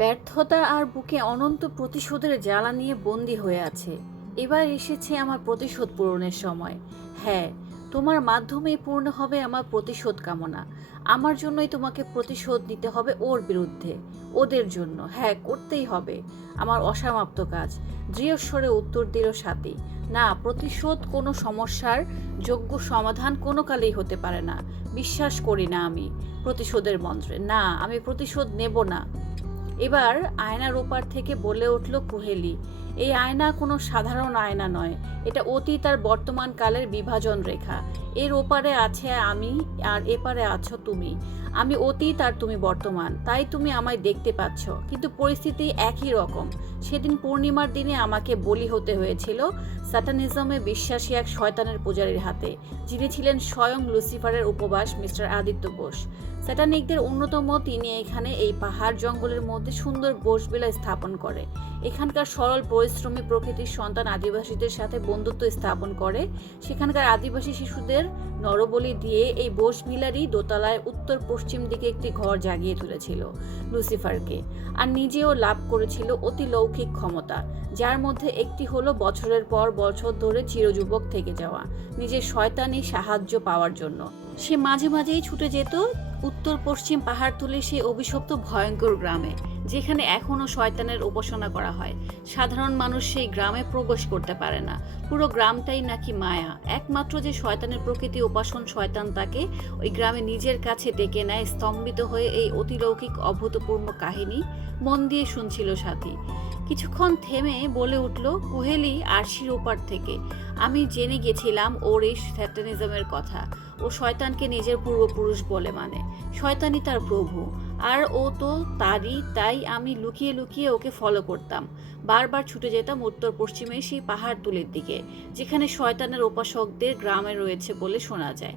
ব্যর্থতা আর বুকে অনন্ত প্রতিশোধের জ্বালা নিয়ে বন্দি হয়ে আছে। এবার এসেছে আমার প্রতিশোধ পূরণের সময়। হ্যাঁ তোমার মাধ্যমেই পূর্ণ হবে আমার প্রতিশোধ কামনা। আমার জন্যই তোমাকে প্রতিশোধ নিতে হবে ওর বিরুদ্ধে। ওদের জন্য। হ্যাঁ করতেই হবে। আমার অসমাপ্ত কাজ। দৃঢ়স্বরে উত্তর দিল সাথী। না, প্রতিশোধ কোনো সমস্যার যোগ্য সমাধান কোনো কালেই হতে পারে না। বিশ্বাস করি না আমি প্রতিশোধের মন্ত্রে। না, আমি প্রতিশোধ নেব না। এবার আয়নার ওপার থেকে বলে উঠল কুহেলি। এই আয়না কোনো সাধারণ আয়না নয়, এটা অতীত আর বর্তমান কালের বিভাজন রেখা। এর ওপারে আছে আমি আর এপারে আছো তুমি। আমি অতীত আর তুমি বর্তমান, তাই তুমি আমায় দেখতে পাচ্ছ, কিন্তু পরিস্থিতি একই রকম। সেদিন পূর্ণিমার দিনে আমাকে বলি হতে হয়েছিল স্যাটানিজমে বিশ্বাসী এক শয়তানের পূজারীর হাতে। যিনি ছিলেন স্বয়ং লুসিফারের উপবাস মিস্টার আদিত্য বোস। স্যাটানিকদের অন্যতম, তিনি এখানে এই পাহাড় জঙ্গলের মধ্যে সুন্দর বোসবিলা স্থাপন করে। এখানকার সরল পরিশ্রমী প্রকৃতির সন্তান আদিবাসীদের সাথে বন্ধুত্ব স্থাপন করে। সেখানকার আদিবাসী শিশুদের নরবলি দিয়ে এই বোসবিলারই দোতলায় উত্তর পশ্চিম দিকে একটি ঘর জাগিয়ে তুলেছিল লুসিফারকে আর নিজেও লাভ করেছিল অতি লৌকিক ক্ষমতা, যার মধ্যে একটি হলো বছরের পর বছর ধরে চিরযুবক থেকে যাওয়া, নিজের শয়তানি সাহায্য পাওয়ার জন্য। সে মাঝে মাঝেই ছুটে যেত উত্তর পশ্চিম পাহাড়তলে সেই অভিশপ্ত ভয়ঙ্কর গ্রামে, যেখানে এখনও শয়তানের উপাসনা করা হয়। সাধারণ মানুষ সেই গ্রামে প্রবেশ করতে পারে না। পুরো গ্রামটাই নাকি মায়া। একমাত্র যে শয়তানের প্রকৃতি উপাসন শয়তান তাকে ওই গ্রামে নিজের কাছে ডেকে নেয়, স্তম্ভিত হয়ে এই অতিলৌকিক অভূতপূর্ণ কাহিনী মন দিয়ে শুনছিল সাথী। কিছুক্ষণ থেমে বলে উঠল, কুহেলি আরশির ওপার থেকে। আমি জেনে গেছিলাম ওর এই স্যাটানিজমের কথা। ও শয়তানকে নিজের পূর্বপুরুষ বলে মানে। শয়তানই তার প্রভু। আর ও তো তারই, তাই আমি লুকিয়ে লুকিয়ে ওকে ফলো করতাম। বারবার ছুটে যেতাম উত্তর পশ্চিমে সেই পাহাড় তুলের দিকে, যেখানে শয়তানের উপাসকদের গ্রামে রয়েছে বলে শোনা যায়।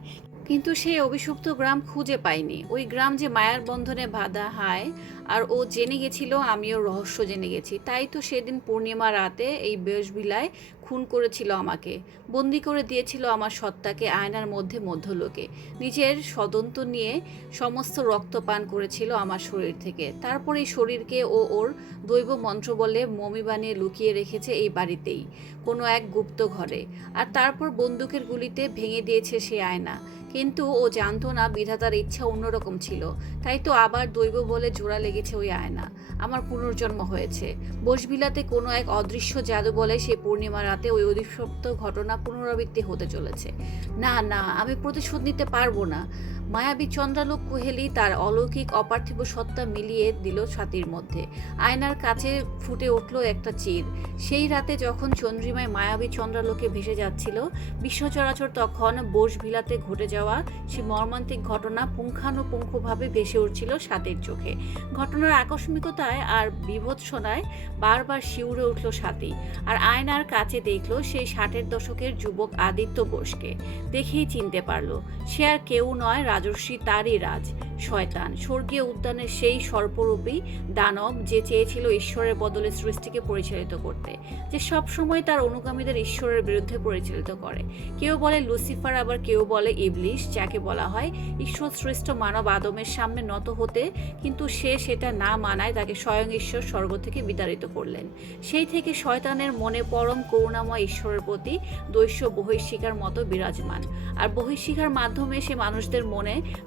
কিন্তু সেই অভিশপ্ত গ্রাম খুঁজে পাইনি। ওই গ্রাম যে মায়ার বন্ধনে বাধা হায়, আর ও জেনে গেছিল, আমিও রহস্য জেনে গেছি। তাই তো সেদিন পূর্ণিমা রাতে এই বেশবিলায় খুন করেছিল আমাকে। বন্দি করে দিয়েছিল আমার সত্তাকে, আয়নার মধ্যে মধ্যলোকে। নিজের সদন্ত নিয়ে সমস্ত রক্ত পান করেছিল আমার শরীর থেকে। তারপর এই শরীরকে ও ওর দৈব মন্ত্র বলে মমি বানিয়ে লুকিয়ে রেখেছে এই বাড়িতেই, কোনো এক গুপ্ত ঘরে। আর তারপর বন্দুকের গুলিতে ভেঙে দিয়েছে সে আয়না। কিন্তু ও জানতো না বিধাতার ইচ্ছা অন্যরকম ছিল। তাই তো আবার দৈব বলে জোড়া লেগেছে ওই আয়না। আমার পুনর্জন্ম হয়েছে। বসবিলাতে কোনো এক অদৃশ্য জাদু বলে সে পূর্ণিমা রাতে ওই অধিসপ্ত ঘটনা পুনরাবৃত্তি হতে চলেছে। না না, আমি প্রতিশোধ নিতে পারব না। মায়াবী চন্দ্রালোক কুহেলি তার অলৌকিক অপার্থিব সত্তা মিলিয়ে দিল ছাতির মধ্যে। আয়নার কাছে ফুটে উঠল একটা চির। সেই রাতে যখন চন্দ্রিমায় মায়াবী চন্দ্রালোকে ভেসে যাচ্ছিল বিশ্বচরাচর তখন বোসভিলাতে ঘটে যাওয়া সে মর্মান্তিক ঘটনা পুঙ্খানুপুঙ্খভাবে ভেসে উঠছিল সাতের চোখে। ঘটনার আকস্মিকতায় আর বিভৎসনায় বারবার শিউরে উঠল সাথী আর আয়নার কাছে দেখল সেই ষাটের দশকের যুবক আদিত্য বোসকে। দেখেই চিনতে পারল, সে আর কেউ নয় রাজর্ষি তারই রাজ। শয়তান, স্বর্গীয় উদ্যানের সেই সর্পরূপী দানব যে চেয়েছিল ঈশ্বরের বদলে সৃষ্টিকে পরিচালিত করতে, যে সব সময় তার অনুগামীদের ঈশ্বরের বিরুদ্ধে পরিচালিত করে। কেউ বলে লুসিফার, আবার কেউ বলে ইবলিশ, যাকে বলা হয় ঈশ্বর শ্রেষ্ঠ মানব আদমের সামনে নত হতে, কিন্তু সে সেটা না মানায় তাকে স্বয়ং ঈশ্বর স্বর্গ থেকে বিতাড়িত করলেন। সেই থেকে শয়তানের মনে পরম করুণাময় ঈশ্বরের প্রতি দৈশ্য বহিষ্ঠিকার মতো বিরাজমান। আর বহিষ্ঠিকার মাধ্যমে সে মানুষদের মনে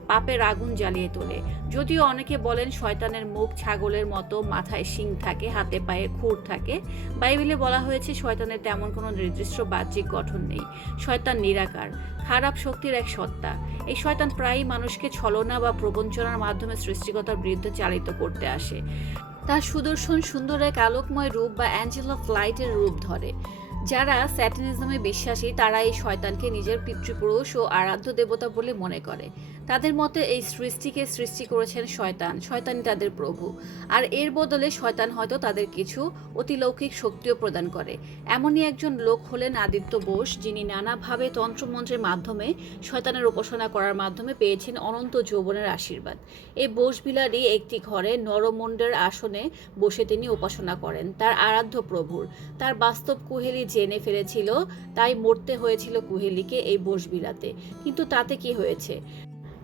পাপের আগুন জ্বালিয়ে তোলে। যদিও অনেকে বলেন শয়তানের মুখ ছাগলের মতো মাথায় শিং থাকে, হাতে পায়ে খুর থাকে। বাইবেলে বলা হয়েছে শয়তানের তেমন কোনো নির্দিষ্ট বাহ্যিক গঠন নেই। শয়তান নিরাকার, খারাপ শক্তির এক সত্তা। এই শয়তান প্রায়ই মানুষকে ছলনা বা প্রবঞ্চনার মাধ্যমে সৃষ্টিকতার বিরুদ্ধে চালিত করতে আসে। তার সুদর্শন সুন্দর এক আলোকময় রূপ বা অ্যাঞ্জেল অফ লাইটের রূপ ধরে। যারা স্যাটানিজমে বিশ্বাসী, তারা এই শয়তানকে নিজের পিতৃপুরুষ ও আরাধ্য দেবতা বলে মনে করে। তাদের মতে এই সৃষ্টিকে সৃষ্টি করেছেন শয়তান। শয়তানই তাদের প্রভু। আর এর বদলে শয়তান হয়তো তাদের কিছু অতিলৌকিক শক্তিও প্রদান করে। এমনই একজন লোক হলেন আদিত্য বোস, যিনি নানাভাবে তন্ত্রমন্ত্রের মাধ্যমে শয়তানের উপাসনা করার মাধ্যমে পেয়েছেন অনন্ত যৌবনের আশীর্বাদ। এই বোসবিলারই একটি ঘরে নরমুণ্ডের আসনে বসে তিনি উপাসনা করেন। তার আরাধ্য প্রভুর। তার বাস্তব কুহেলি জেনে ফেলেছিল তাই মরতে হয়েছিল কুহেলিকে এই বসবিলাতে কিন্তু তাতে কি হয়েছে?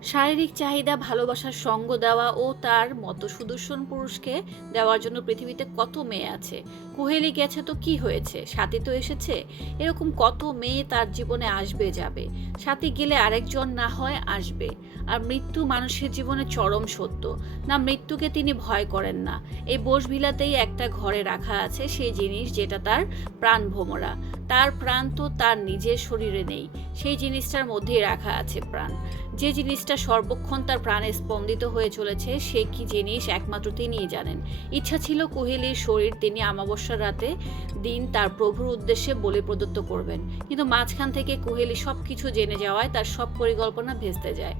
শারীরিক চাহিদা, ভালোবাসার সঙ্গ দেওয়া ও তার মতো সুদর্শন পুরুষকে দেওয়ার জন্য পৃথিবীতে কত মেয়ে আছে? কুহেলি গেছে তো কি হয়েছে? সাথী তো এসেছে। এরকম কত মেয়ে তার জীবনে আসবে, যাবে? সাথী গেলে আরেকজন না হয়, আসবে। আর মৃত্যু মানুষের জীবনে চরম সত্য। না, মৃত্যুকে তিনি ভয় করেন না। এই বোসভিলাতেই একটা ঘরে রাখা আছে সেই জিনিস যেটা তার প্রাণ ভোমরা। তার প্রাণ তো তার নিজের শরীরে নেই। সেই জিনিসটার মধ্যেই রাখা আছে প্রাণ। যে জিনিসটা সর্বক্ষণ তার প্রাণে স্পন্দিত হয়ে চলেছে, সে কি জিনিস একমাত্র তিনিই জানেন। ইচ্ছা ছিল কোহেলির শরীর তিনি অমাবস্যার রাতে দিন তার প্রভুর উদ্দেশ্যে বলে প্রদত্ত করবেন। কিন্তু মাঝখান থেকে কোহেলি সব কিছু জেনে যাওয়ায় তার সব পরিকল্পনা ভেস্তে যায়।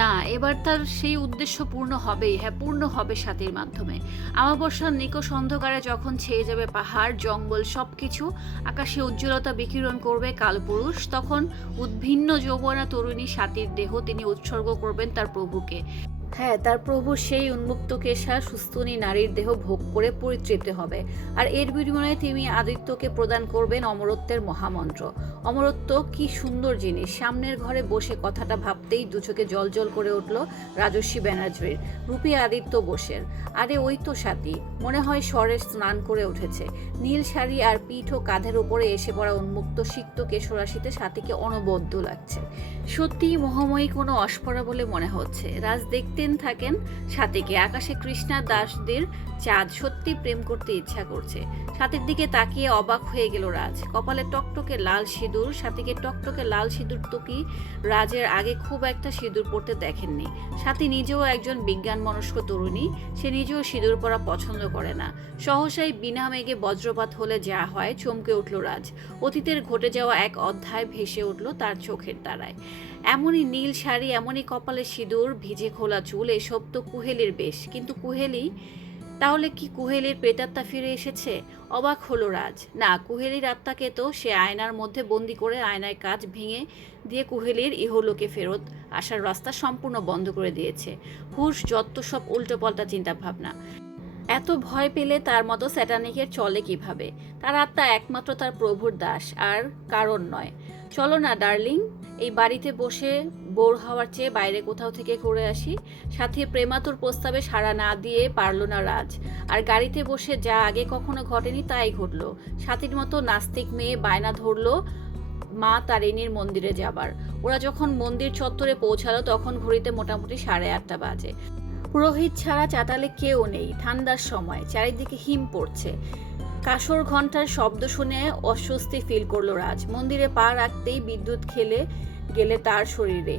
না, এবার তার সেই উদ্দেশ্য পূর্ণ হবেই হ্যাঁ পূর্ণ হবে সাথীর মাধ্যমে। আমাবস্যার নিকষ অন্ধকারে যখন ছেয়ে যাবে পাহাড়, জঙ্গল সব কিছু আকাশে উজ্জ্বলতা বিকিরণ করবে কালপুরুষ, তখন উদ্ভিন্ন যৌবনা তরুণী সাথীর দেহ তিনি উৎসর্গ করবেন তার প্রভুকে। হ্যাঁ তার প্রভু সেই উন্মুক্ত কেশা সুস্থনী নারীর দেহ ভোগ করে পরিতৃপ্ত হবে। আর এর বিনিময়ে তিনি আদিত্যকে প্রদান করবেন অমরত্বের মহামন্ত্র। অমরত্ব কি সুন্দর জিনিস। সামনের ঘরে বসে কথাটা ভাবতেই দু চোখে জল জল করে উঠল রাজস্বী ব্যানার্জির। রূপী আদিত্য বোসের আরে ওই তো সাথী, মনে হয় স্বরে স্নান করে উঠেছে। নীল শাড়ি আর পিঠ ও কাঁধের উপরে এসে পড়া উন্মুক্ত সিক্ত কেশরাশিতে সাথীকে অনবদ্য লাগছে। সত্যিই মোহময়ী কোনো অস্পরা বলে মনে হচ্ছে। রাজ দেখতেন থাকেন, সাথীকে আকাশে কৃষ্ণা দাসদের চাঁদ সত্যি প্রেম করতে ইচ্ছা করছে। সাথীর দিকে তাকিয়ে অবাক হয়ে গেল রাজ। কপালে টকটকে লাল সিঁদুর, সাথীকে টকটকে লাল সিঁদুর তো কি রাজের আগে খুব একটা সিঁদুর পরতে দেখেননি। সাথী নিজেও একজন বিজ্ঞান মনস্ক তরুণী, সে নিজেও সিঁদুর পরা পছন্দ করে না। সহসাই বিনা মেঘে বজ্রপাত হলে যা হয় চমকে উঠল রাজ। অতীতের ঘটে যাওয়া এক অধ্যায় ভেসে উঠল তার চোখের দ্বারায় এমনই নীল শাড়ি, এমনই কপালে সিঁদুর, ভিজে খোলা চুল, এসব তো কুহেলির বেশ। কিন্তু কুহেলি, তাহলে কি কুহেলির প্রেতাত্মা ফিরে এসেছে? অবাক হলো রাজ। না, কুহেলির আত্মাকে তো সে আয়নার মধ্যে বন্দি করে আয়নায় কাজ ভেঙে দিয়ে কুহেলির ইহলোকে ফেরত আসার রাস্তা সম্পূর্ণ বন্ধ করে দিয়েছে। হুশ, যত সব উল্টোপাল্টা চিন্তা ভাবনা এত ভয় পেলে তার মতো স্যাটানিকের চলে কীভাবে? তার আত্মা একমাত্র তার প্রভুর দাস, আর কারণ নয়। চলো না, ডার্লিং। এই বাড়িতে বসে বোর হওয়ার চেয়ে বাইরে কোথাও থেকে করে আসি। সাথে প্রেমাতুর প্রস্তাবে সাড়া না দিয়ে পারল না রাজ। আর গাড়িতে বসে যা আগে কখনো ঘটেনি তাই ঘটলো। সাথীর মতো নাস্তিক মেয়ে বায়না ধরলো মা তারিণীর মন্দিরে যাবার। ওরা যখন মন্দির চত্বরে পৌঁছালো তখন ঘড়িতে মোটামুটি সাড়ে আটটা বাজে। পুরোহিত ছাড়া চাতালে কেউ নেই, ঠান্ডার সময়, চারিদিকে হিম পড়ছে। কাসর ঘণ্টার শব্দ শুনে অস্বস্তি ফিল করল রাজ। মন্দিরে পা রাখতেই বিদ্যুৎ খেলে গেলে তার শরীরে।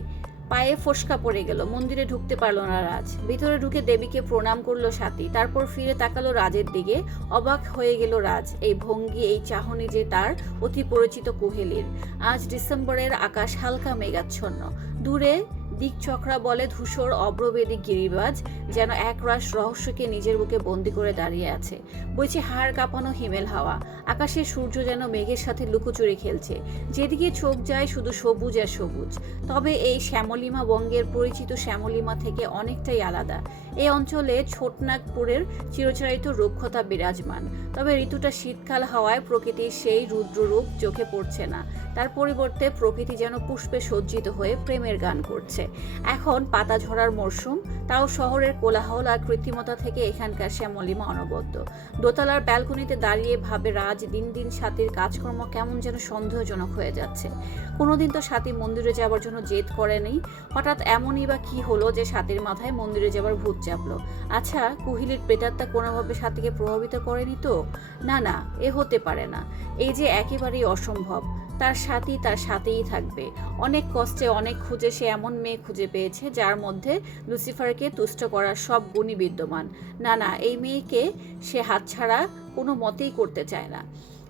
পায়ে ফোসকা পড়ে গেল, মন্দিরে ঢুকতে পারল না রাজ। ভিতরে ঢুকে দেবীকে প্রণাম করল সাথী, তারপর ফিরে তাকালো রাজের দিকে। অবাক হয়ে গেল রাজ, এই ভঙ্গি, এই চাহনি যে তার অতি পরিচিত কুহেলির। আজ ডিসেম্বরের আকাশ হালকা মেঘাচ্ছন্ন। দূরে দিকচক্রা বলে ধূসর অব্রবেদী গিরিবাজ যেন একরাশ রহস্যকে নিজের বুকে বন্দি করে দাঁড়িয়ে আছে। বইছে, হাড় কাঁপানো হিমেল হাওয়া। আকাশে সূর্য যেন মেঘের সাথে লুকোচুরি খেলছে। যেদিকে চোখ যায় শুধু সবুজ আর সবুজ। তবে এই শ্যামলিমা বঙ্গের পরিচিত শ্যামলিমা থেকে অনেকটাই আলাদা। এই অঞ্চলে ছোটনাগপুরের চিরচারিত রক্ষতা বিরাজমান। তবে ঋতুটা শীতকাল হওয়ায় প্রকৃতির সেই রুদ্ররূপ চোখে পড়ছে না। তার পরিবর্তে প্রকৃতি যেন পুষ্পে সজ্জিত হয়ে প্রেমের গান করছে। এখন পাতা ঝরার মরশুম তাও শহরের কোলাহল আর কৃত্রিমতা থেকে এখানকার শ্যামলিমা অনবদ্য দোতলার ব্যালকনিতে দাঁড়িয়ে ভাবে রাজ, দিন দিন সাথীর কাজকর্ম কেমন যেন সন্দেহজনক হয়ে যাচ্ছে। কোনোদিন তো সাথী মন্দিরে যাওয়ার জন্য জেদ করেনি। হঠাৎ এমনই বা কি হলো যে সাথীর মাথায় মন্দিরে যাবার ভূত চাপলো। আচ্ছা কুহিলির প্রেতাত্মা কোনোভাবে সাথীকে প্রভাবিত করেনি তো? না না, এ হতে পারে না। এই যে একেবারেই অসম্ভব। তার সাথী তার সাথেই থাকবে। অনেক কষ্টে অনেক খুঁজে সে এমন মেয়ে খুঁজে পেয়েছে যার মধ্যে লুসিফারকে তুষ্ট করার সব গুণই বিদ্যমান। না না, এই মেয়েকে সে হাতছাড়া কোনো মতেই করতে চায় না।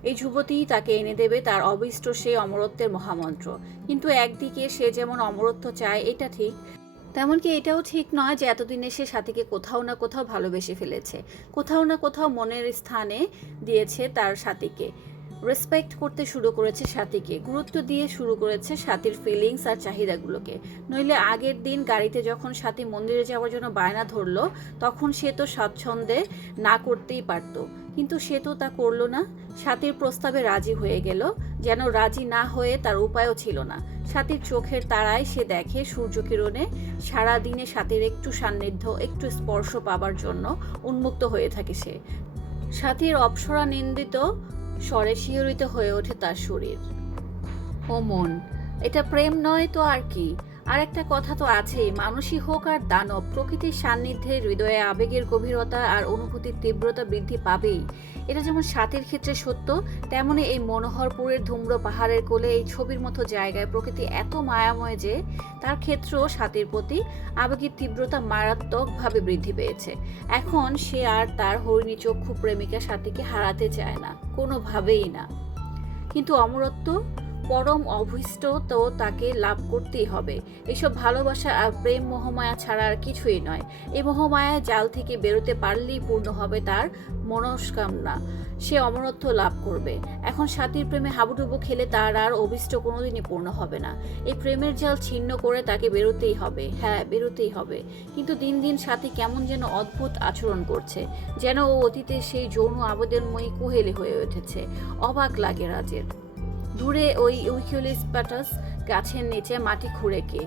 এই যুবতীই তাকে এনে দেবে তার অবিষ্ট সেই অমরত্বের মহামন্ত্র। কিন্তু একদিকে সে যেমন অমরত্ব চায়, এটা ঠিক। তেমনকি এটাও ঠিক নয় যে এতদিনে সে সাথীকে কোথাও না কোথাও ভালোবেসে ফেলেছে। কোথাও না কোথাও মনের স্থানে দিয়েছে তার সাথীকে। রেসপেক্ট করতে শুরু করেছে সাথীকে। গুরুত্ব দিয়ে শুরু করেছে সাথীর ফিলিংস আর চাহিদাগুলোকে। নইলে আগের দিন গাড়িতে যখন সাথী মন্দিরে যাওয়ার জন্য বায়না ধরলো, তখন সে তো স্বাচ্ছন্দ্যে না করতেই পারতো। কিন্তু সে তো তা করল না। সাথীর প্রস্তাবে রাজি হয়ে গেল। যেন রাজি না হয়ে তার উপায়ও ছিল না। সাথীর চোখের তারায় সে দেখে সূর্য সূর্যকিরণে সারাদিনে সাথীর একটু সান্নিধ্য, একটু স্পর্শ পাবার জন্য উন্মুক্ত হয়ে থাকে সে। সাথীর অপসরা নিন্দিত স্বরে শিহরিত হয়ে ওঠে তার শরীর। ও মন এটা প্রেম নয় তো আর কি? আর একটা কথা তো আছেই, মানুষই হোক আর দানব, প্রকৃতির সান্নিধ্যে হৃদয়ে আবেগের গভীরতা আর অনুভূতির তীব্রতা বৃদ্ধি পাবেই। এটা যেমন সাথীর ক্ষেত্রে সত্য, তেমনি এই মনোহরপুরের ধুম্র পাহাড়ের কোলে, এই ছবির মতো জায়গায় প্রকৃতি এত মায়াময় যে, তার ক্ষেত্রেও সাথীর প্রতি আবেগের তীব্রতা মারাত্মকভাবে বৃদ্ধি পেয়েছে। এখন সে আর তার হরিণী চক্ষু প্রেমিকা সাথীকে হারাতে চায় না, কোনোভাবেই না। কিন্তু অমরত্ব পরম অভীষ্ট তো তাকে লাভ করতেই হবে। এসব ভালোবাসা আর প্রেম মোহমায়া ছাড়া আর কিছুই নয়। এই মোহমায়া জাল থেকে বেরোতে পারলেই পূর্ণ হবে তার মনস্কামনা। সে অমরত্ব লাভ করবে। এখন সাথীর প্রেমে হাবুডুবু খেলে তার আর অভিষ্ট কোনোদিনই পূর্ণ হবে না। এই প্রেমের জাল ছিন্ন করে তাকে বেরোতেই হবে। হ্যাঁ বেরোতেই হবে। কিন্তু দিন দিন সাথী কেমন যেন অদ্ভুত আচরণ করছে, যেন ও অতীতে সেই যৌন আবেদনময়ী কুহেলি হয়ে উঠেছে। অবাক লাগে রাজের। দূরে ওই ইউকিউলিসপ্যাটাস গাছের নিচে মাটি খুঁড়ে কে?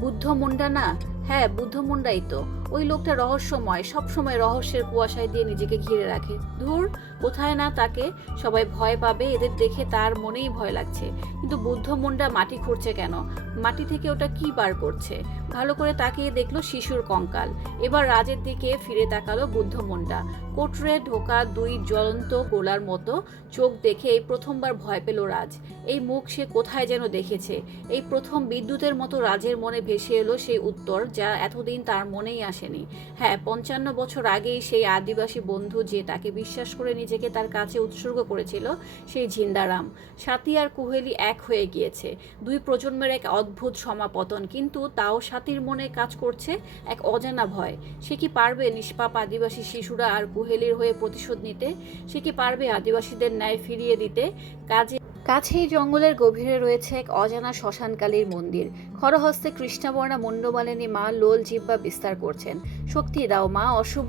বুদ্ধ মুন্ডা না হ্যাঁ বুদ্ধ মুন্ডাই তো। ওই লোকটা রহস্যময় সবসময় রহস্যের কুয়াশায় দিয়ে নিজেকে ঘিরে রাখে। ধুর, কোথায় না তাকে সবাই ভয় পাবে, এদের দেখে তার মনেই ভয় লাগছে। কিন্তু বুদ্ধ মুন্ডা মাটি খুঁড়ছে কেন? মাটি থেকে ওটা কি বার করছে? ভালো করে তাকিয়ে দেখল শিশুর কঙ্কাল। এবার রাজের দিকে ফিরে তাকালো বুদ্ধ মুন্ডা কোটরে ঢোকা দুই জ্বলন্ত গোলার মতো চোখ দেখে এই প্রথমবার ভয় পেল রাজ। এই মুখ সে কোথায় যেন দেখেছে। এই প্রথম বিদ্যুতের মতো রাজের মনে ভেসে এলো সেই উত্তর যা এতদিন তার মনেই আসেনি। হ্যাঁ পঞ্চান্ন বছর আগেই সেই আদিবাসী বন্ধু যে তাকে বিশ্বাস করে নিজেকে তার কাছে উৎসর্গ করেছিল, সেই ঝিন্দারাম। সাথী আর কুহেলি এক হয়ে গিয়েছে। দুই প্রজন্মের এক অদ্ভুত সমাপতন, কিন্তু তাও সাথীর মনে কাজ করছে এক অজানা ভয়। সে কি পারবে নিষ্পাপ আদিবাসী শিশুরা আর কুহেলির হয়ে প্রতিশোধ নিতে? সে কি পারবে আদিবাসীদের ন্যায় ফিরিয়ে দিতে? কাজে কাছেই জঙ্গলের গভীরে রয়েছে এক অজানা শ্মশানকালীর মন্দির। খরহস্তে কৃষ্ণবর্ণা মুন্ডমালিনী মা লোল জিব্বা বিস্তার করছেন। শক্তি দাও মা, অশুভ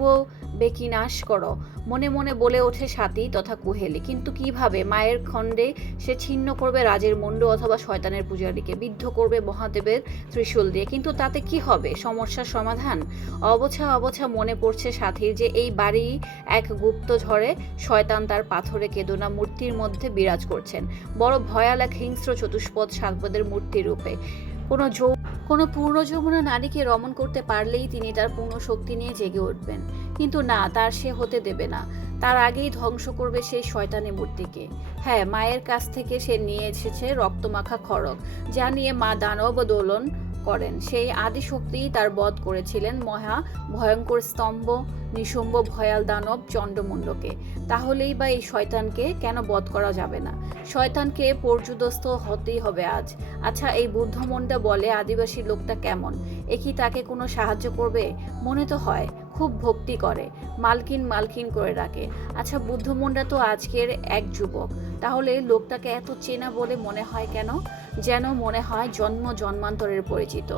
বেকিনাশ করো? মনে মনে বলে ওঠে সাথী তথা কুহেলি। কিন্তু কীভাবে? মায়ের খণ্ডে সে ছিন্ন করবে রাজের মুন্ড অথবা শয়তানের পূজারীকে বিদ্ধ করবে মহাদেবের ত্রিশূল দিয়ে। কিন্তু তাতে কি হবে? সমস্যার সমাধান? অবছা অবছা মনে পড়ছে সাথীর যে এই বাড়ি এক গুপ্ত ঝড়ে শয়তান তার পাথরে কেদোনা মূর্তির মধ্যে বিরাজ করছেন। বড় ভয়াল এক হিংস্র চতুষ্পদ সাতপদের মূর্তি রূপে কোনো যৌ কোনো পূর্ণ যমুনা নারীকে রমণ করতে পারলেই তিনি তার পূর্ণ শক্তি নিয়ে জেগে উঠবেন। কিন্তু না, তার সে হতে দেবে না। তার আগেই ধ্বংস করবে সেই শয়তানি মূর্তিকে। হ্যাঁ মায়ের কাছ থেকে সে নিয়ে এসেছে রক্তমাখা খড়গ, যা নিয়ে মা দানব দোলন করেন। সেই আদি শক্তিই তার বধ করেছিলেন মহা ভয়ঙ্কর স্তম্ভ নিসম্ব ভয়াল দানব চণ্ডমুণ্ডকে তাহলেই বা এই শয়তানকে কেন বধ করা যাবে না? শয়তানকে পর্যুদস্ত হতেই হবে আজ। আচ্ছা এই বুদ্ধমন্ডা বলে আদিবাসী লোকটা কেমন? এ কি তাকে কোনো সাহায্য করবে? মনে তো হয়। খুব ভক্তি করে, মালকিন মালকিন করে রাখে আচ্ছা বুদ্ধমনটা তো আজকের এক যুবক। তাহলে লোকটাকে এত চেনা বলে মনে হয় কেন? যেন মনে হয় জন্ম জন্মান্তরের পরিচিত।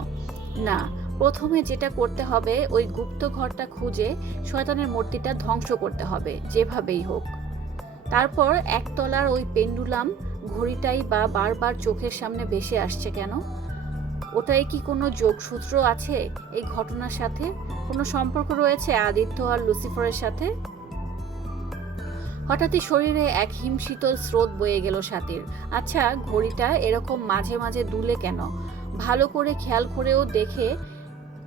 না, প্রথমে যেটা করতে হবে, ওই গুপ্ত ঘরটা খুঁজে শয়তানের মূর্তিটা ধ্বংস করতে হবে, যেভাবেই হোক। তারপর একতলার ওই পেন্ডুলাম ঘড়িটাই বা বারবার চোখের সামনে ভেসে আসছে কেন? ওটাই কি কোনো যোগসূত্র আছে এই ঘটনার সাথে? কোনো সম্পর্ক রয়েছে আদিত্য আর লুসিফারের সাথে? হঠাৎই শরীরে এক হিমশীতল স্রোত বয়ে গেল সাথীর। আচ্ছা ঘড়িটা এরকম মাঝে মাঝে দুলে কেন? ভালো করে খেয়াল করেও দেখে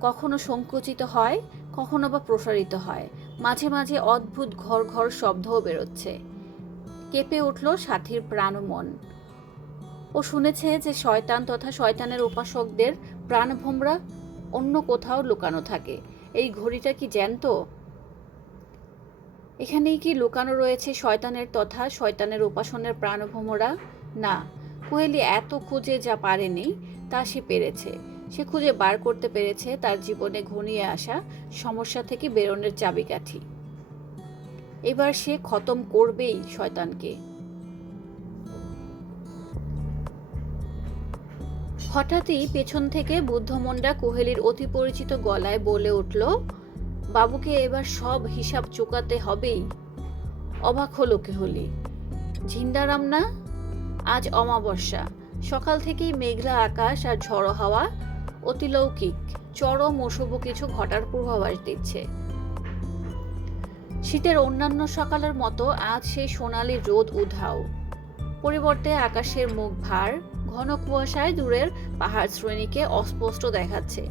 কখনো সংকুচিত হয়, কখনো বা প্রসারিত হয়। মাঝে মাঝে অদ্ভুত ঘর ঘর শব্দও বেরোচ্ছে। কেঁপে উঠল সাথীর প্রাণমন। ও শুনেছে যে শয়তান তথা শয়তানের উপাসকদের প্রাণভোমরা অন্য কোথাও লুকানো থাকে। এই ঘড়িটা কি জ্যান্ত? এখানেই কি লুকানো রয়েছে শয়তানের তথা শয়তানের উপাসনের প্রাণভোমরা? না। কোহেলি এত খুঁজে যা পারেনি, তা সে পেরেছে। সে খুঁজে বার করতে পেরেছে তার জীবনে ঘনিয়ে আসা সমস্যা থেকে বেরোনোর চাবিকাঠি। এবার সে খতম করবেই শয়তানকে। হঠাৎই পেছন থেকে বুদ্ধমন্ডা কোহেলির অতি পরিচিত গলায় বলে উঠল, বাবুকে এবার সব হিসাব চুকাতে হবেই। অবাক হলো কেহলি। ঝিন্দারাম না, আজ অমাবস্যা। সকাল থেকেই মেঘলা আকাশ আর ঝড়ো হাওয়া। অতিলৌকিক চরম অশুভ কিছু ঘটার পূর্বাভাস দিচ্ছে। শীতের অন্যান্য সকালের মতো আজ সেই সোনালি রোদ উধাও। পরিবর্তে আকাশের মুখ ভার ঘন কুয়াশায় দূরের পাহাড় শ্রেণীকে অস্পষ্ট দেখাচ্ছে।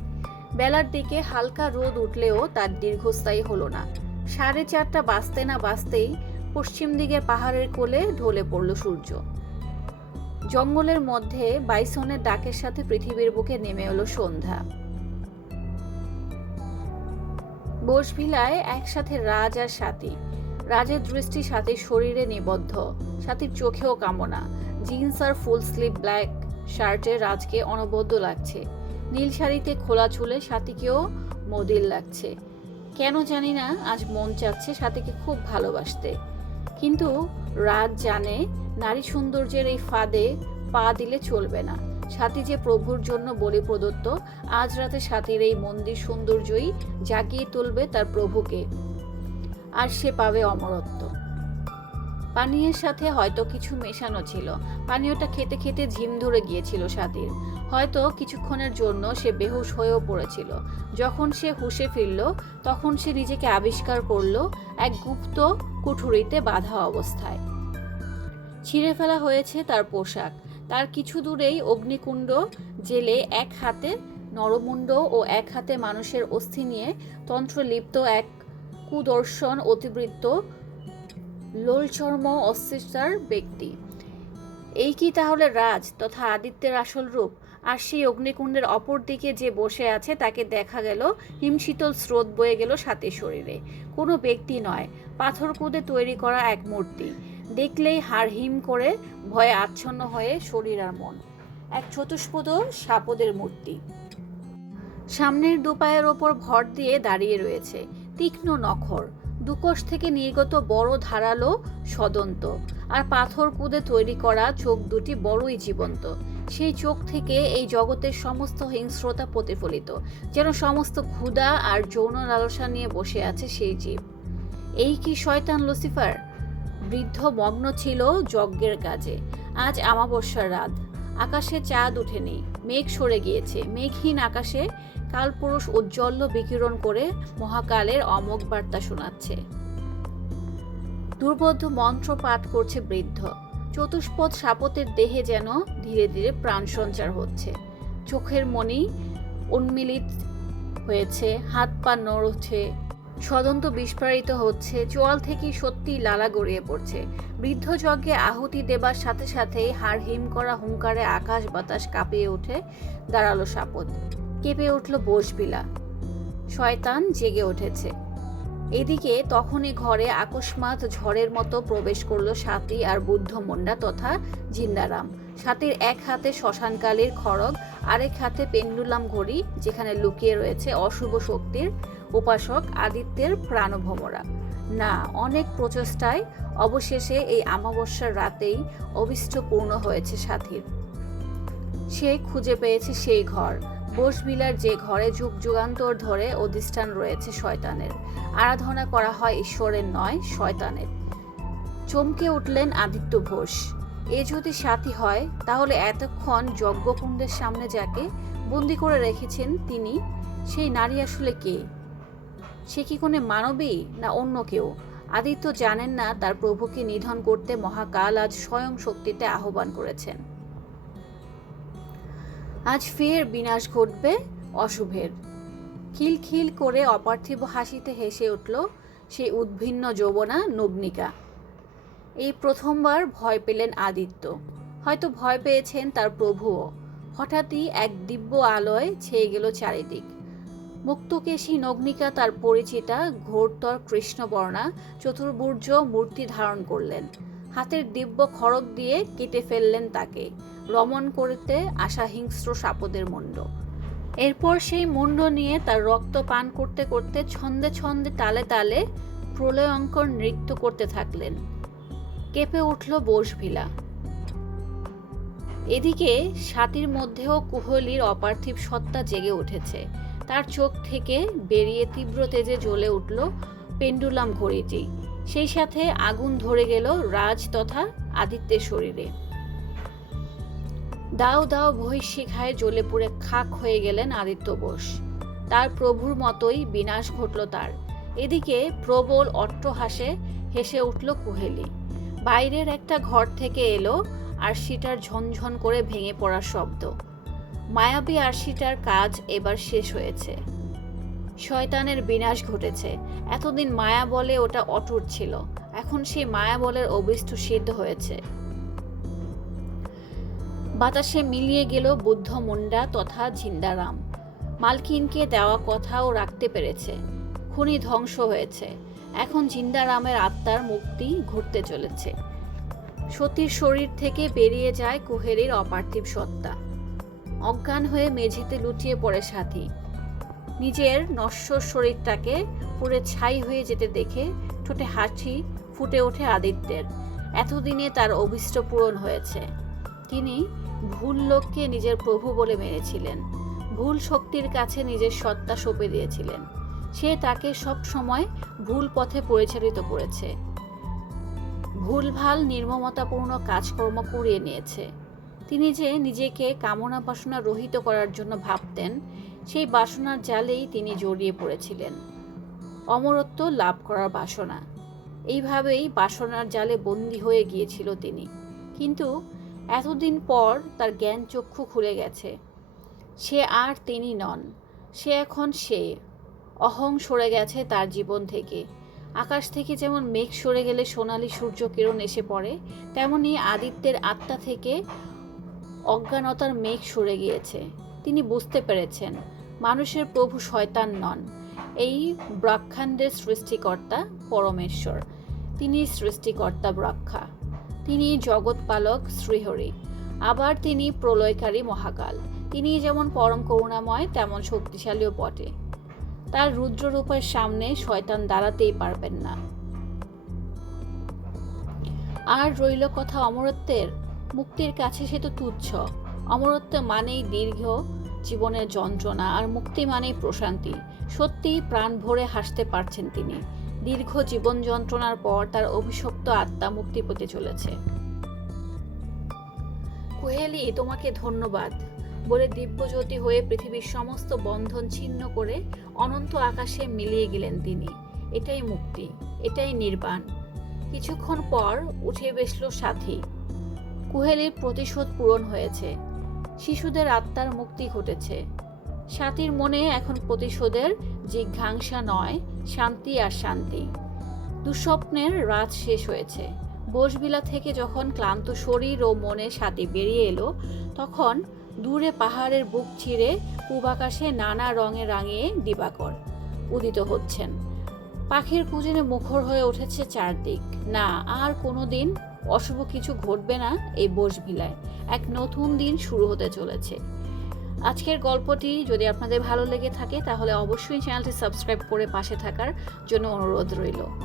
বেলার দিকে হালকা রোদ উঠলেও তার দীর্ঘস্থায়ী হলো না। সাড়ে চারটা বাজতে না বাজতেই পশ্চিম দিকের পাহাড়ের কোলে ঢলে পড়ল সূর্য। জঙ্গলের মধ্যে বাইসনের ডাকের সাথে পৃথিবীর বুকে নেমে এলো সন্ধ্যা। বোসভিলায় একসাথে রাজ আর সাথী রাজের দৃষ্টি সাথীর শরীরে নিবদ্ধ সাথীর চোখেও কামনা। জিন্স আর ফুল স্লিভ ব্ল্যাক শার্টে রাজকে অনবদ্য লাগছে। নীল শাড়িতে খোলা চুলে সাথীকেও মদির লাগছে। কেন জানি না, আজ মন চাচ্ছে সাথীকে খুব ভালোবাসতে। কিন্তু রাজ জানে নারী সৌন্দর্যের এই ফাঁদে পা দিলে চলবে না। সাথী যে প্রভুর জন্য বলি প্রদত্ত, আজ রাতে সাথীর এই মন্দির সৌন্দর্যই জাগিয়ে তুলবে তার প্রভুকে। আর সে পাবে অমরত্ব। পানীয়ের সাথে হয়তো কিছু মেশানো ছিল। পানীয়টা খেতে খেতে ঝিম ধরে গিয়েছিল সাথীর। হয়তো কিছুক্ষণের জন্য সে বেহুশ হয়েও পড়েছিল। যখন সে হুশে ফিরল, তখন সে নিজেকে আবিষ্কার করল এক গুপ্ত কুঠুরিতে বাঁধা অবস্থায়। ছিঁড়ে ফেলা হয়েছে তার পোশাক। তার কিছু দূরেই অগ্নিকুণ্ড জেলে এক হাতে নরমুণ্ড ও এক হাতে মানুষের অস্থি নিয়ে তন্ত্রলিপ্ত এক কুদর্শন অতিবৃত্ত লোলচর্ম অস্থিরতার ব্যক্তি। এই কি তাহলে রাজ তথা আদিত্যের আসল রূপ? আর সেই অগ্নিকুণ্ডের অপর দিকে যে বসে আছে তাকে দেখা গেল, হিমশীতল স্রোত বয়ে গেল সাথে শরীরে। কোনো ব্যক্তি নয়, পাথর কুদে তৈরি করা এক মূর্তি। দেখলেই হাড় হিম করে ভয়ে আচ্ছন্ন হয়ে শরীর আর মন। এক চতুষ্পদ সাপদের মূর্তি। সামনের দুপায়ের ওপর ভর দিয়ে দাঁড়িয়ে রয়েছে। তীক্ষ্ণ নখর। দুকোষ থেকে নির্গত বড় ধারালো সদন্ত। আর পাথর কুদে তৈরি করা চোখ দুটি বড়ই জীবন্ত। সেই চোখ থেকে এই জগতের সমস্ত হিংস্রতা প্রতিফলিত। যেন সমস্ত ক্ষুধা আর যৌন লালসা নিয়ে বসে আছে সেই জীব। এই কি শয়তান লুসিফার? বৃদ্ধ মগ্ন ছিল যজ্ঞের কাজে। আজ আমাবস্যার রাত। আকাশে চাঁদ ওঠেনি মেঘ সরে গিয়েছে। মেঘহীন আকাশে কালপুরুষ উজ্জ্বল্য বিকিরণ করে মহাকালের অমোঘ বার্তা শোনাচ্ছে। দুর্বোধ্য মন্ত্র পাঠ করছে বৃদ্ধ। চতুষ্পদ সাপতের দেহে যেন ধীরে ধীরে প্রাণ সঞ্চার হচ্ছে। চোখের মনি উন্মিলিত হয়েছে, হাত পা নড়ছে, সদন্ত বিস্ফারিত হচ্ছে, চোয়াল থেকে সত্যি লালা গড়িয়ে পড়ছে। বৃদ্ধ যজ্ঞে আহুতি দেবার সাথে সাথেই হাড় হিম করা হুঙ্কারে আকাশ বাতাস কাঁপিয়ে ওঠে দাঁড়াল সাপদ কেঁপে উঠল বোসবিলা। শয়তান জেগে উঠেছে। এদিকে তখনই ঘরে আকস্মাত ঝড়ের মতো প্রবেশ করল সাথী আর বুদ্ধ মুন্ডা তথা জিন্দারাম। সাথীর এক হাতে শ্মশানকালীর খড়গ, আরেক হাতে পেন্ডুলাম ঘড়ি, যেখানে লুকিয়ে রয়েছে অশুভ শক্তির উপাসক আদিত্যের প্রাণভমরা। না, অনেক প্রচেষ্টায় অবশেষে এই আমাবস্যার রাতেই অভিষ্ট পূর্ণ হয়েছে সাথীর সে খুঁজে পেয়েছে সেই ঘর। বোসবিলার যে ঘরে যুগ যুগান্তর ধরে অধিষ্ঠান রয়েছে শয়তানের। আরাধনা করা হয় ঈশ্বরের নয়, শয়তানের। চমকে উঠলেন আদিত্য ঘোষ। এ যদি সাথী হয়, তাহলে এতক্ষণ যজ্ঞকুণ্ডের সামনে যাকে বন্দি করে রেখেছেন তিনি, সেই নারী আসলে কে? সে কি কোনো মানবী না অন্য কেউ? আদিত্য জানেন না তার প্রভুকে নিধন করতে মহাকাল আজ স্বয়ং শক্তিতে আহ্বান করেছেন। আজ ফের বিনাশ ঘটবে অশুভের। খিলখিল করে অপার্থিব হাসিতে হেসে উঠল সেই উদ্ভিন্ন যৌবনা নগ্নিকা এই প্রথমবার ভয় পেলেন আদিত্য। হয়তো ভয় পেয়েছেন তার প্রভুও। হঠাৎই এক দিব্য আলোয় ছেয়ে গেল চারিদিক। মুক্তকেশী নগ্নিকা তার পরিচিতা ঘোরতর কৃষ্ণবর্ণা চতুর্ভুজ মূর্তি ধারণ করলেন। হাতের দিব্য খড়গ দিয়ে কেটে ফেললেন তাকে। রমণ করতে আসা হিংস্র সাপদের মুন্ড এরপর সেই মুন্ড নিয়ে তার রক্ত পান করতে করতে ছন্দে ছন্দে তালে তালে প্রলয়ঙ্কর নৃত্য করতে থাকলেন। কেঁপে উঠল বোসভিলা। এদিকে সাতির মধ্যেও কুহলির অপার্থিব সত্তা জেগে উঠেছে। তার চোখ থেকে বেরিয়ে তীব্র তেজে জ্বলে উঠল পেন্ডুলাম ঘড়িটি। সেই সাথে আগুন ধরে গেল রাজ তথা আদিত্যের শরীরে। দাও দাও, বহিঃশিখায় জ্বলে পুড়ে খাক হয়ে গেলেন আদিত্য বোস। তার প্রভুর মতোই বিনাশ ঘটল তার। এদিকে প্রবল অট্টহাসে হেসে উঠল কুহেলি। বাইরের একটা ঘর থেকে এলো আরশিটার ঝনঝন করে ভেঙে পড়ার শব্দ। মায়াবী আরশিটার কাজ এবার শেষ হয়েছে। শয়তানের বিনাশ ঘটেছে। এতদিন মায়া বলে ওটা অটুট ছিল। এখন সেই মায়া বলের অবিষ্ট সিদ্ধ হয়েছে। বাতাসে মিলিয়ে গেল বুদ্ধ মুন্ডা তথা ঝিন্দারাম মালকিনকে দেওয়া কথাও রাখতে পেরেছে। খুনি ধ্বংস হয়েছে। এখন জিন্দারামের আত্মার মুক্তি ঘটতে চলেছে। সতীর শরীর থেকে বেরিয়ে যায় কুহেরির অপার্থিব সত্তা। অজ্ঞান হয়ে মেঝেতে লুটিয়ে পড়ে সাথী। নিজের নশ্বর শরীরটাকে পুড়ে ছাই হয়ে যেতে দেখে ঠোঁটে হাসি ফুটে ওঠে আদিত্যের। এতদিনে তার অভিষ্ট পূরণ হয়েছে। তিনি ভুল লোককে নিজের প্রভু বলে মেনেছিলেন। ভুল শক্তির কাছে নিজের সত্তা সঁপে দিয়েছিলেন। সে তাকে সব সময় ভুল পথে পরিচালিত করেছে। ভুলভাল নির্মমতাপূর্ণ কাজকর্ম করিয়ে নিয়েছে। তিনি যে নিজেকে কামনা বাসনা রহিত করার জন্য ভাবতেন সেই বাসনার জালেই তিনি জড়িয়ে পড়েছিলেন। অমরত্ব লাভ করার বাসনা। এইভাবেই বাসনার জালে বন্দী হয়ে গিয়েছিল তিনি। কিন্তু এতদিন পর তার জ্ঞান চক্ষু খুলে গেছে। সে আর তিনি নন, সে এখন সে। অহং সরে গেছে তার জীবন থেকে। আকাশ থেকে যেমন মেঘ সরে গেলে সোনালি সূর্য কিরণ এসে পড়ে, তেমনি আদিত্যের আত্মা থেকে অজ্ঞানতার মেঘ সরে গিয়েছে। তিনি বুঝতে পেরেছেন, মানুষের প্রভু শয়তান নন। এই ব্রাক্ষাণ্ডের সৃষ্টিকর্তা পরমেশ্বর। তিনি সৃষ্টিকর্তা ব্রহ্মা তিনি জগৎপালক শ্রীহরি। আবার তিনি প্রলয়কারী মহাকাল। তিনি যেমন পরম করুণাময়, তেমন শক্তিশালীও বটে। তার রুদ্ররূপের সামনে শয়তান দাঁড়াতেই পারবেন না। আর রইল কথা অমরত্বের। মুক্তির কাছে সে তো তুচ্ছ। অমরত্ব মানেই দীর্ঘ জীবনের যন্ত্রণা আর মুক্তি মানেই প্রশান্তি। সত্যিই প্রাণ ভরে হাসতে পারছেন তিনি। দীর্ঘ জীবন যন্ত্রণার পর তার অভিশপ্ত আত্মা মুক্তি পেতে চলেছে। কোহেলি, তোমাকে ধন্যবাদ বলে দিব্যজ্যোতি হয়ে পৃথিবীর সমস্ত বন্ধন ছিন্ন করে অনন্ত আকাশে মিলিয়ে গেলেন তিনি। এটাই মুক্তি, এটাই নির্বাণ। কিছুক্ষণ পর উঠে বসল সাথী। কুহেলির প্রতিশোধ পূরণ হয়েছে। শিশুদের আত্মার মুক্তি ঘটেছে। সাথীর মনে এখন প্রতিশোধের জিঘাংসা নয়, শান্তি আর শান্তি। দুঃস্বপ্নের রাত শেষ হয়েছে। বোসবিলা থেকে যখন ক্লান্ত শরীর ও মনে সাথী বেরিয়ে এলো, তখন দূরে পাহাড়ের বুক ছিঁড়ে পূবাকাশে নানা রঙে রাঙিয়ে দিবাকর উদিত হচ্ছেন। পাখির কুজনে মুখর হয়ে উঠেছে চারদিক। না, আর কোনো দিন অশুভ কিছু ঘটবে না এই বোসভিলায় এক নতুন দিন শুরু হতে চলেছে। আজকের গল্পটি যদি আপনাদের ভালো লেগে থাকে, তাহলে অবশ্যই চ্যানেলটি সাবস্ক্রাইব করে পাশে থাকার জন্য অনুরোধ রইল।